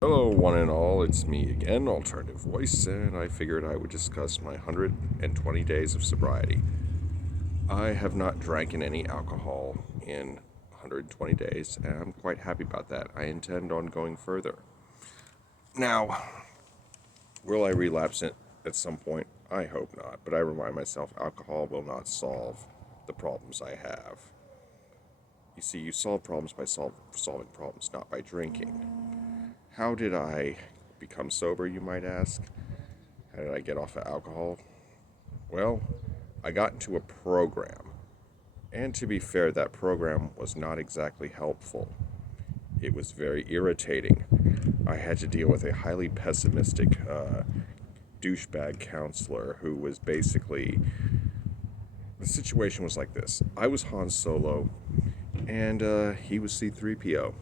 Hello, one and all. It's me again, Alternative Voice, and I figured I would discuss my 120 days of sobriety. I have not drank in any alcohol in 120 days, and I'm quite happy about that. I intend on going further. Now, will I relapse it at some point? I hope not, but I remind myself alcohol will not solve the problems I have. You see, you solve problems by solving problems, not by drinking. How did I become sober, you might ask? How did I get off of alcohol? Well, I got into a program. And to be fair, that program was not exactly helpful. It was very irritating. I had to deal with a highly pessimistic douchebag counselor who was basically. The situation was like this: I was Han Solo, and he was C3PO.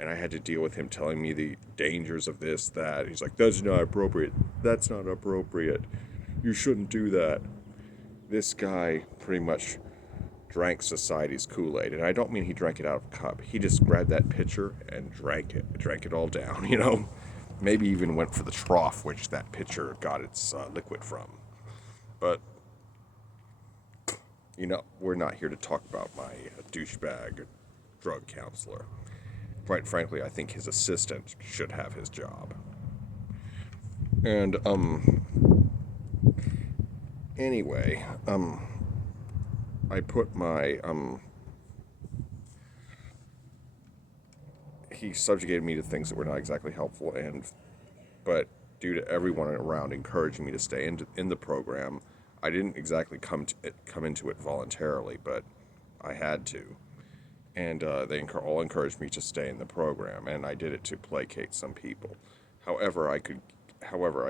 And I had to deal with him telling me the dangers of this, that. He's like, that's not appropriate. That's not appropriate. You shouldn't do that. This guy pretty much drank society's Kool-Aid. And I don't mean he drank it out of a cup. He just grabbed that pitcher and drank it all down, you know? Maybe even went for the trough, which that pitcher got its liquid from. But, we're not here to talk about my douchebag drug counselor. Quite frankly, I think his assistant should have his job. And, anyway, I put my, he subjugated me to things that were not exactly helpful, but due to everyone around encouraging me to stay in the program, I didn't exactly come into it voluntarily, but I had to. And they all encouraged me to stay in the program, and I did it to placate some people. However, I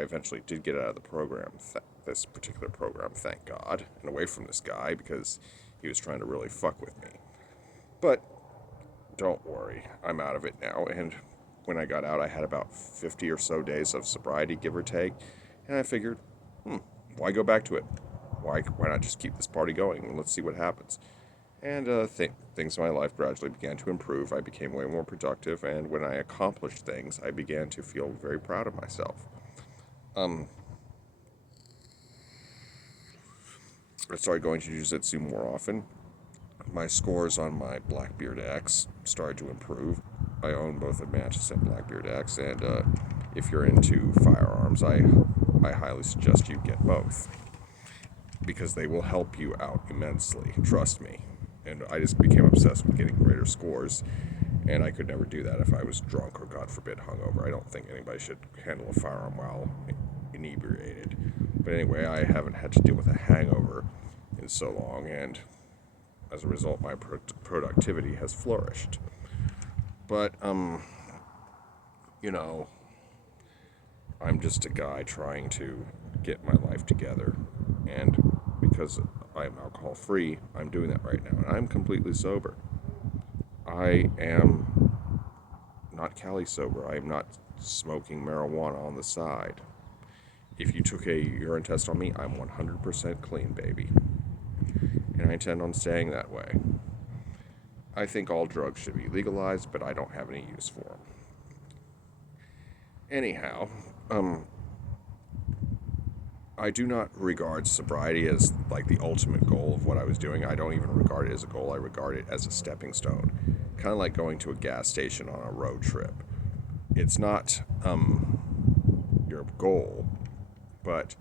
eventually did get out of the program, this particular program, thank God, and away from this guy because he was trying to really fuck with me. But don't worry, I'm out of it now, and when I got out, I had about 50 or so days of sobriety, give or take, and I figured, why go back to it? Why not just keep this party going and let's see what happens? And things in my life gradually began to improve. I became way more productive, and when I accomplished things, I began to feel very proud of myself. I started going to jiu-jitsu more often. My scores on my Blackbeard X started to improve. I own both a Mantis and Blackbeard X, and if you're into firearms, I highly suggest you get both because they will help you out immensely. Trust me. And I just became obsessed with getting greater scores, and I could never do that if I was drunk or, God forbid, hungover. I don't think anybody should handle a firearm while inebriated. But anyway, I haven't had to deal with a hangover in so long, and as a result, my productivity has flourished. But, I'm just a guy trying to get my life together, and because I'm alcohol free, I'm doing that right now, and I'm completely sober. I am not Cali sober. I am not smoking marijuana on the side. If you took a urine test on me, I'm 100% clean, baby. And I intend on staying that way. I think all drugs should be legalized, but I don't have any use for them. Anyhow, I do not regard sobriety as like the ultimate goal of what I was doing. I don't even regard it as a goal. I regard it as a stepping stone. Kind of like going to a gas station on a road trip. It's not your goal, but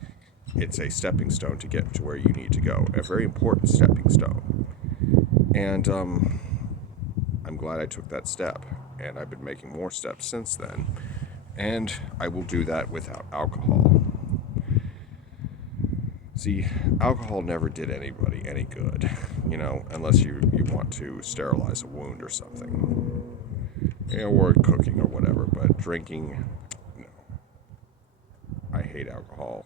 it's a stepping stone to get to where you need to go. A very important stepping stone. And I'm glad I took that step. And I've been making more steps since then. And I will do that without alcohol. See, alcohol never did anybody any good, unless you want to sterilize a wound or something. Or cooking or whatever, but drinking, no. I hate alcohol.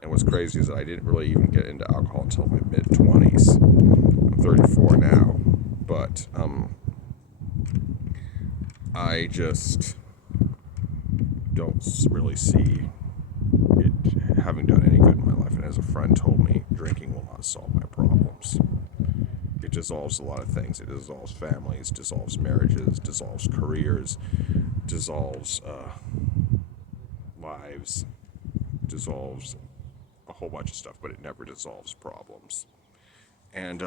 And what's crazy is that I didn't really even get into alcohol until my mid-20s. I'm 34 now, but I just don't really see it having done any good in my life. And as a friend told me, drinking will not solve my problems. It dissolves a lot of things. It dissolves families, dissolves marriages, dissolves careers, dissolves lives, dissolves a whole bunch of stuff, but it never dissolves problems. And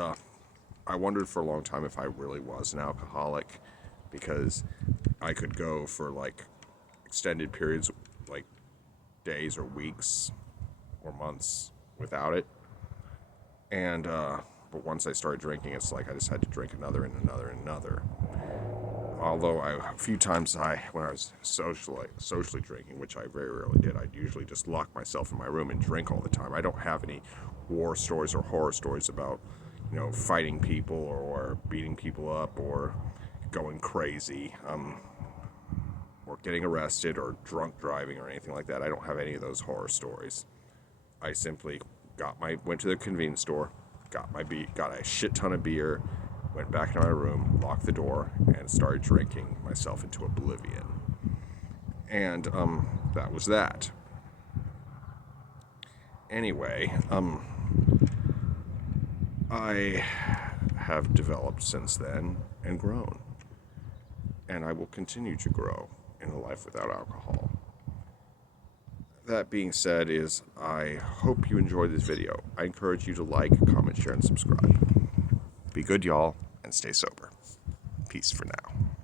I wondered for a long time if I really was an alcoholic, because I could go for like extended periods, like days or weeks or months without it. And but once I started drinking, it's like I just had to drink another and another and another. Although a few times when I was socially drinking, which I very rarely did, I'd usually just lock myself in my room and drink all the time. I don't have any war stories or horror stories about, fighting people or beating people up or going crazy, or getting arrested or drunk driving or anything like that. I don't have any of those horror stories. I simply went to the convenience store, got a shit ton of beer, went back into my room, locked the door, and started drinking myself into oblivion. And that was that. Anyway, I have developed since then and grown. And I will continue to grow in a life without alcohol. That being said, I hope you enjoyed this video. I encourage you to like, comment, share, and subscribe. Be good, y'all, and stay sober. Peace for now.